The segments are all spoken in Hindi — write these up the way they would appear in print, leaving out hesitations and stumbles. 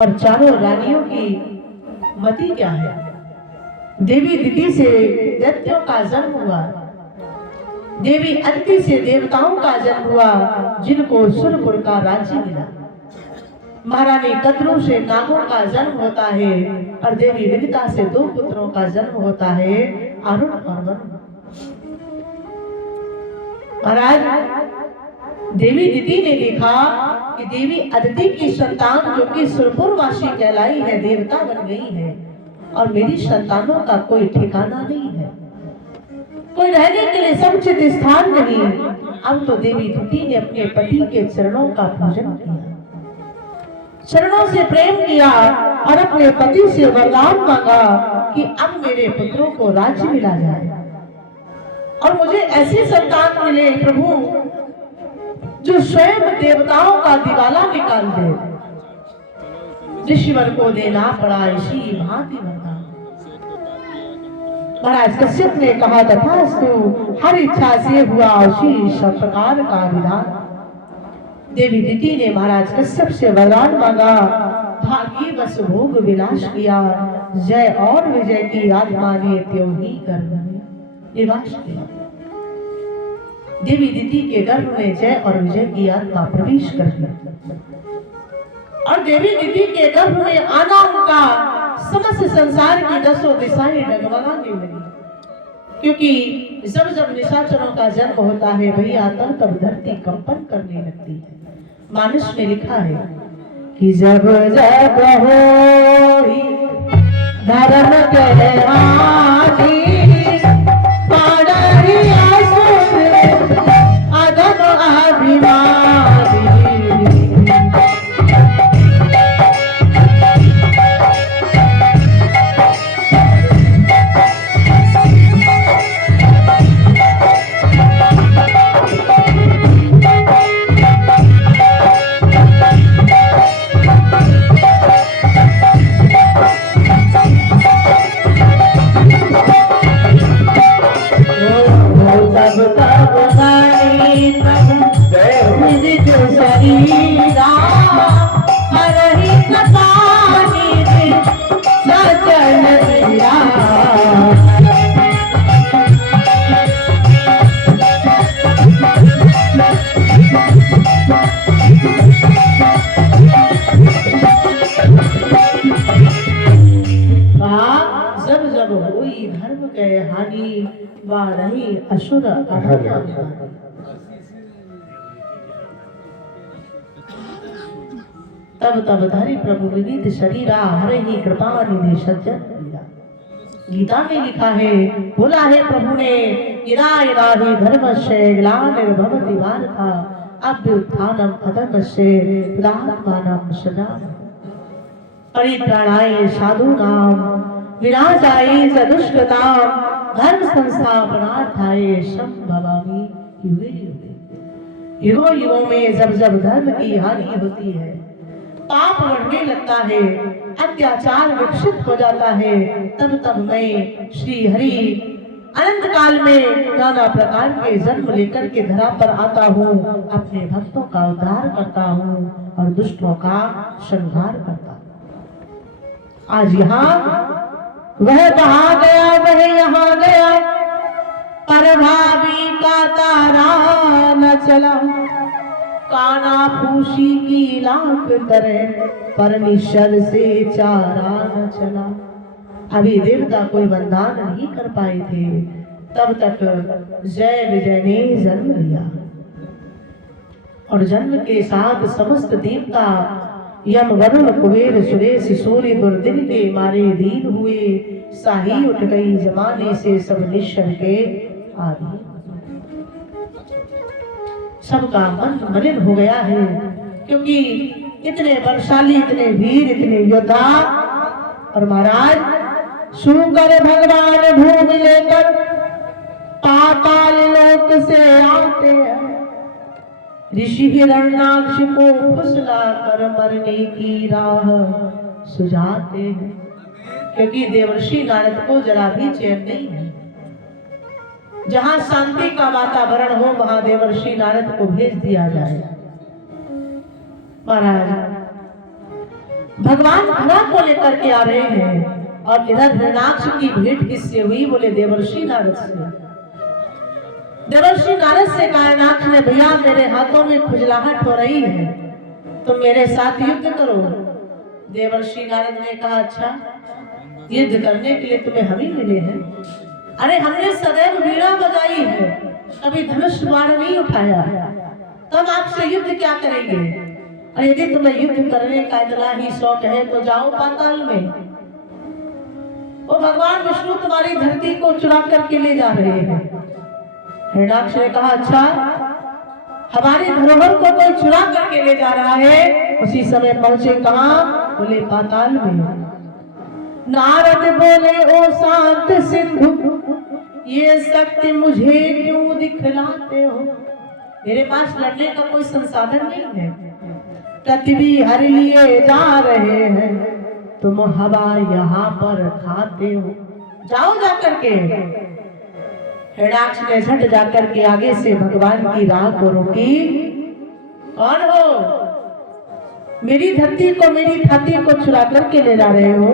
और चारों रानियों की मति क्या है। देवी दिति से दैत्यों का जन्म हुआ, देवी अदिति से देवताओं का जन्म हुआ, जिनको सुरपुर का राज्य मिला। महारानी कद्रू से नागों का जन्म होता है और देवी विदिता से दो पुत्रों का जन्म होता है, अरुण और वरुण। महाराज देवी दिति ने लिखा कि देवी अदिति की संतान जो कि सुरपुरवासी कहलाई है, देवता बन गई है और मेरी संतानों का कोई ठिकाना नहीं है, कोई रहने के लिए समुचित स्थान नहीं। अब तो देवी दिति ने अपने पति के चरणों का पूजन किया, चरणों से प्रेम किया और अपने पति से वरदान मांगा कि अब मेरे पुत्रों को राज्य मिला जाए और मुझे ऐसी संतान मिले प्रभु जो स्वयं देवताओं का दिवाला निकाल दे। ऋषिवर को देना पड़ा इसी भांति वरदान। महाराज कश्यप ने कहा तथास्तु, हर इच्छा से हुआ उसी सब प्रकार का विधान। देवी दिति ने महाराज कश्यप से वरदान मांगा, भाग्य बस भोग विलास किया, जय और विजय की आत्मा ने त्यों ही गर्भ में निवास किया। देवी दिति के गर्भ में जय और विजय की आत्मा प्रवेश कर गई और देवी दिति के गर्भ में आना उनका समस्त संसार की दसों दिशाएं डगमगाने लगी, क्योंकि जब जब निशाचरों का जन्म होता है भैया तब धरती कंपन करने लगती है। मानस में लिखा है कि जब जब होई धर्म के हानि असुर तब धारी प्रभु विविध शरीरा हरे ही कृपा निधि सज्जन। गीता में लिखा है, बोला है प्रभु ने, इरा इरा ही धर्म से ग्लानिर्भवति भारता अभ्युत्थानम अधर्मस्य तदात्मानं सदा। परित्राणाय साधूनां विनाशाय च दुष्कृतां धर्म संस्थापनार्थाय संभवामि युगे युगे। युगों युगों में जब जब धर्म की हानि होती है, पाप बढ़ने लगता है, अत्याचार विकसित हो जाता है, तब तब मैं श्री हरि अनंत काल में नाना प्रकार के जन्म लेकर के धरा पर आता हूँ, अपने भक्तों का उद्धार करता हूँ और दुष्टों का संहार करता हूँ। आज यहाँ वह कहा गया वह यहाँ गया, पर भाभी का तारा न चला, काना फूसी की लाख तरह पर निश्चल से चारा न चला। अभी देवता कोई वरदान नहीं कर पाए थे, तब तक जय विजय ने जन्म लिया और जन्म के साथ समस्त देवता यम वरुण कुबेर सुरेश सूर्य दुर्दिन के मारे दीन हुए, साही उठ गई जमाने से सब निश्चल के आदि। सबका मन मलिन हो गया है, क्योंकि इतने बलशाली, इतने वीर, इतने योद्धा और महाराज शुकर भगवान भूमि लेकर पाताल लोक से आते हैं, ऋषि हिरण्याक्ष को फुसला कर मरने की राह सुझाते हैं, क्योंकि देवर्षि नारद को जरा भी चैन नहीं है। जहां शांति का वातावरण हो वहां देवर्षि नारद को भेज दिया जाए। महाराज भगवान घोड़ा को लेकर के आ रहे हैं और इधर हिरणाक्ष की भेंट किससे हुई? बोले देवर्षि नारद से। देवर्षि नारद से हिरणाक्ष ने, भैया मेरे हाथों में खुजलाहट हो रही है, तुम मेरे साथ युद्ध करो। देवर्षि नारद ने कहा, अच्छा युद्ध करने के लिए तुम्हें हम ही मिले हैं? अरे हमने सदैव वीणा बजाई है, कभी धनुष बाण नहीं उठाया, तो हम आपसे युद्ध क्या करेंगे? और यदि तुम्हें युद्ध करने का इतना ही शौक है तो जाओ पाताल में, वो भगवान विष्णु तुम्हारी धरती को चुरा करके ले जा रहे हैं। हिरणाक्ष ने कहा, अच्छा हमारी धरोहर को कोई चुरा करके ले जा रहा है? उसी समय पहुंचे कहां? बोले पाताल में। नारद बोले, ओ शांत सिंधु, ये शक्ति मुझे क्यों दिखलाते हो? मेरे पास लड़ने का कोई संसाधन नहीं है, पृथ्वी हर लिए जा रहे हैं, तुम हवा यहाँ पर खाते हो, जाओ जाकर के। हिरणाक्ष ने झट जाकर के आगे से भगवान की राह को रोकी। कौन हो? मेरी धरती को, मेरी छाती को चुरा करके ले जा रहे हो?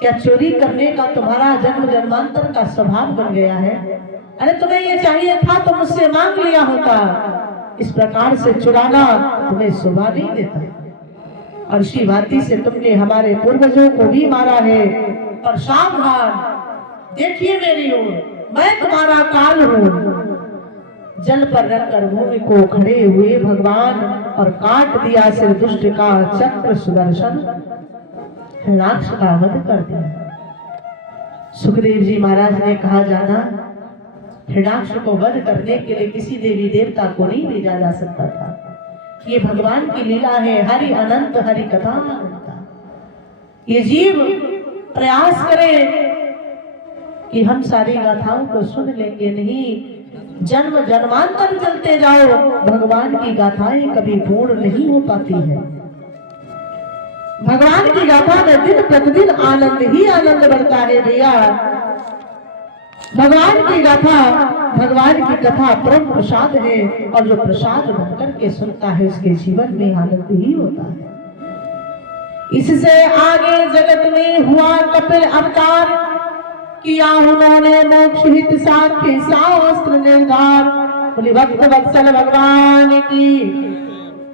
क्या चोरी करने का तुम्हारा जन्म जन्मांतर का स्वभाव बन गया है? अरे तुम्हें ये चाहिए था तो मुझसे मांग लिया होता, इस प्रकार से चुराना तुम्हें शोभा नहीं देता। और इसी भांति से तुमने हमारे पूर्वजों को भी मारा है। और सावधान, देखिए मेरी ओर, मैं तुम्हारा काल हूं। जल पर रखकर भूमि को खड़े हुए भगवान और काट दिया सिर दुष्ट का चक्र सुदर्शन, हिरणाक्ष का वध कर दिया। सुखदेव जी महाराज ने कहा, जाना हिरणाक्ष को वध करने के लिए किसी देवी देवता को नहीं भेजा जा सकता था, ये भगवान की लीला है। हरि अनंत हरि कथा अनंत। ये जीव प्रयास करे कि हम सारी गाथाओं को सुन लेंगे, नहीं जन्म जन्मांतर चलते जाओ, भगवान की गाथाएं कभी पूर्ण नहीं हो पाती है। भगवान की गाथा में दिन प्रतिदिन आनंद ही आनंद बढ़ता है भैया। भगवान की गाथा, भगवान की कथा परम प्रसाद है, और जो प्रसाद भर के सुनता है उसके जीवन में आनंद ही होता है। इससे आगे जगत में हुआ कपिल अवतार, किया उन्होंने मोक्ष हित साख्य शास्त्र निर्धार। बोली भक्त वत्सल भगवान की